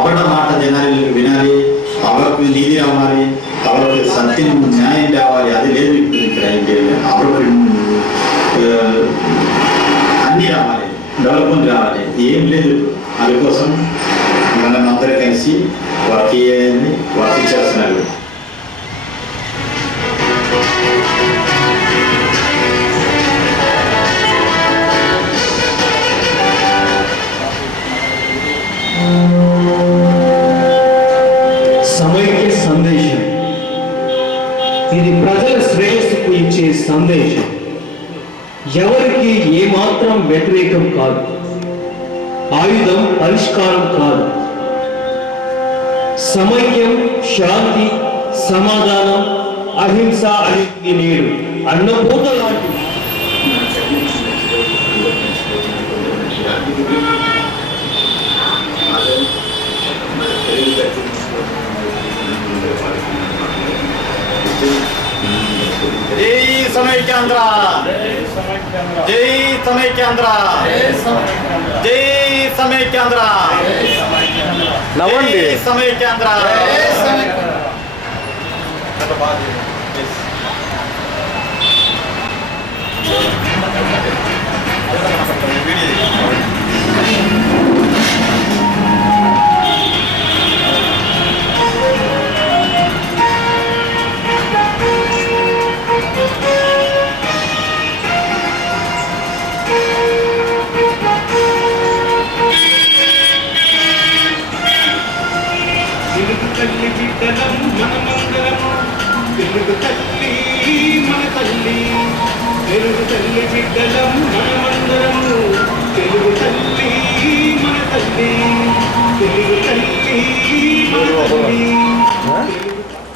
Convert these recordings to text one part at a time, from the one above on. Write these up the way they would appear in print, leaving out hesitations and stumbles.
அவரோட మాట జనాలు వినాలి, அவருக்கு நீதி రావాలి, அவருக்கு సత్యం న్యాయం రావాలి. అది లేదు ఇప్పుడు ఇక్కడ ఇండియాలో. அவருக்கு అన్నీ రావాలి, డెవలప్మెంట్ రావాలి, ఏం లేదు. అందుకోసం మనం అందరూ కలిసి వర్క్ చేయాలని వర్క్ చేస్తున్నారు. సమైక్య సందేశం ఇది ప్రజల శ్రేయస్సుకు ఇచ్చే సందేశం. ఎవరికి ఏమాత్రం వ్యతిరేకం కాదు. ఆయుధం పరిష్కారం కాదు. సమైక్యం, శాంతి, సమాధానం, అహింస అనేది నేడు అన్నపూర్ణ లాంటి జై సమైక్యాంధ్ర, జై సమైక్యాంధ్ర, జై సమైక్యాంధ్ర, నవ్వండి సమైక్యాంధ్ర. తల్లి బిడ్డలం మనమందరము, తెలుగు తల్లి మన తల్లి, తెలుగు తల్లి బిడ్డలం మనమందరము, తెలుగు తల్లి మన తల్లి, తెలుగు తల్లి మన తల్లి.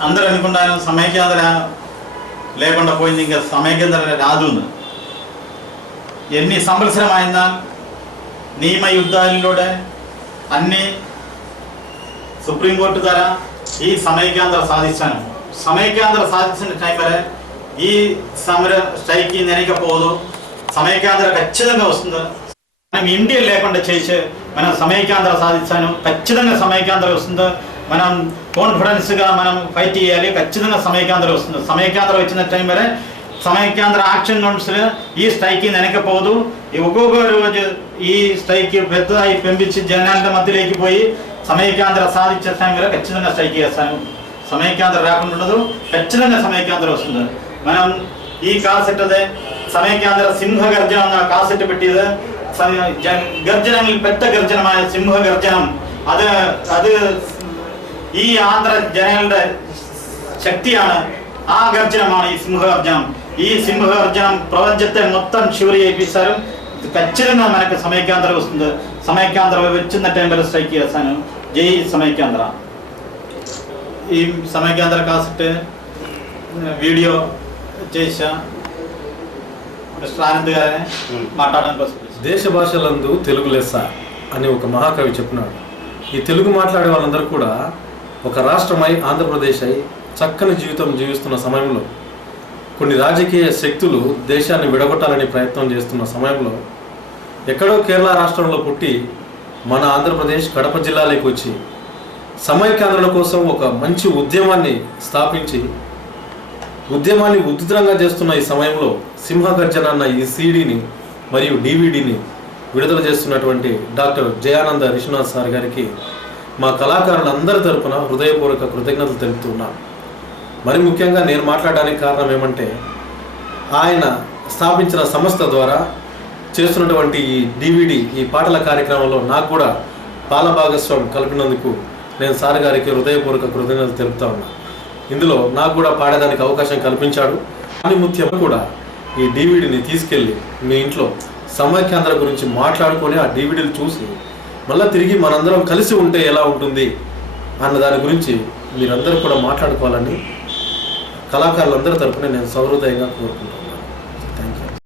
అందరూ అనుకుంటాను సమైక్యాంధ్ర లేకుండా పోయింది, ఇంకా సమైక్యాంధ్ర రాదు. ఎన్ని సంవత్సరమైందా నియమ యుద్ధాలలోనే అన్ని సుప్రీంకోర్టు ద్వారా ఈ సమైక్యాంధ్ర సాధించాను. సమైక్యాంధ్ర సాధించిన టైం వరే ఈ సమర స్ట్రైక్ నెనకపోదు. సమైక్యాంధ్ర ఖచ్చితంగా వస్తుంది. మనం ఇండియా లేకుండా చేసే మనం సమైక్యాంధ్ర సాధించాను. ఖచ్చితంగా సమైక్యాంధ్ర వస్తుంది. మనం కాన్ఫిడెన్స్గా మనం ఫైట్ చేయాలి. ఖచ్చితంగా సమైక్యాంధ్ర వస్తుంది. సమైక్యాంధ్ర వచ్చిన టైం వరే సమైక్యాంధ్ర యాక్షన్ కౌన్సిల్ ఈ స్ట్రైక్ వెనకపోదు. ఒక్కొక్క రోజు ఈ స్ట్రైక్ పెద్ద పెంపించి జనాల మధ్యలోకి పోయి సమైక్యాంధ్ర సాధించే టైం వల్ల ఖచ్చితంగా స్ట్రైక్ చేస్తాను. సమైక్యాంధ్ర రాకుండా ఉండదు. ఖచ్చితంగా సమైక్యాంధ్ర వస్తుంది. మనం ఈ కాసెట్ అదే సమైక్యాంధ్ర సింహ గర్జనం కాసెట్ పెట్టిదే ഗർജനം പെട്ട ഗർജനമായ സിംഹഗർജനം അത് ഈ ആന്ധ്ര ജനങ്ങളുടെ ശക്തിയാണ്. ആ ഗർജനമാണ് ഈ സിംഹഗർജനം. ഈ സിംഹഗർജനം പ്രപഞ്ചത്തെ മൊത്തം ശിവരിയിപ്പിച്ചാലും ఖచ్చితంగా మనకు సమైక్యాంధ్ర వస్తుంది. సమైక్యాంధ్ర వచ్చిన టైంలో స్ట్రైక్ చేస్తాను. జై సమైక్యాంధ్ర. ఈ సమైక్యాంధ్ర కాసెట్ వీడియో చేసా మిస్టర్ ఆనంద్ గారే మాట్లాడడం కోసం. దేశ భాషలందు తెలుగు లెస్స అని ఒక మహాకవి చెప్పినాడు. ఈ తెలుగు మాట్లాడే వాళ్ళందరూ కూడా ఒక రాష్ట్రమై ఆంధ్రప్రదేశ్ అయి చక్కని జీవితం జీవిస్తున్న సమయంలో కొన్ని రాజకీయ శక్తులు దేశాన్ని విడగొట్టాలని ప్రయత్నం చేస్తున్న సమయంలో ఎక్కడో కేరళ రాష్ట్రంలో పుట్టి మన ఆంధ్రప్రదేశ్ కడప జిల్లాలోకి వచ్చి సమైక్యాంధ్రుల కోసం ఒక మంచి ఉద్యమాన్ని స్థాపించి ఉద్యమాన్ని ఉధృతంగా చేస్తున్న ఈ సమయంలో సింహగర్జన అన్న ఈ సీడీని మరియు డివిడిని విడుదల చేస్తున్నటువంటి డాక్టర్ జయానంద విశ్వనాథ్ సార్ గారికి మా కళాకారులందరి తరపున హృదయపూర్వక కృతజ్ఞతలు తెలుపుతున్నాను. మరి ముఖ్యంగా నేను మాట్లాడడానికి కారణం ఏమంటే ఆయన స్థాపించిన సంస్థ ద్వారా చేస్తున్నటువంటి ఈ డివిడి ఈ పాటల కార్యక్రమంలో నాకు కూడా పాల భాగస్వామి కలిపినందుకు నేను సార్ గారికి హృదయపూర్వక కృతజ్ఞతలు తెలుపుతా ఉన్నాను. ఇందులో నాకు కూడా పాడేదానికి అవకాశం కల్పించాడు. అని ముఖ్యం కూడా ఈ డివిడిని తీసుకెళ్ళి మీ ఇంట్లో సమైక్యాంధ్ర గురించి మాట్లాడుకొని ఆ డివిడీలు చూసి మళ్ళీ తిరిగి మనందరం కలిసి ఉంటే ఎలా ఉంటుంది అన్న దాని గురించి మీరందరూ కూడా మాట్లాడుకోవాలని కళాకారులందరి తరపున నేను సౌహృదయంగా కోరుకుంటున్నాను.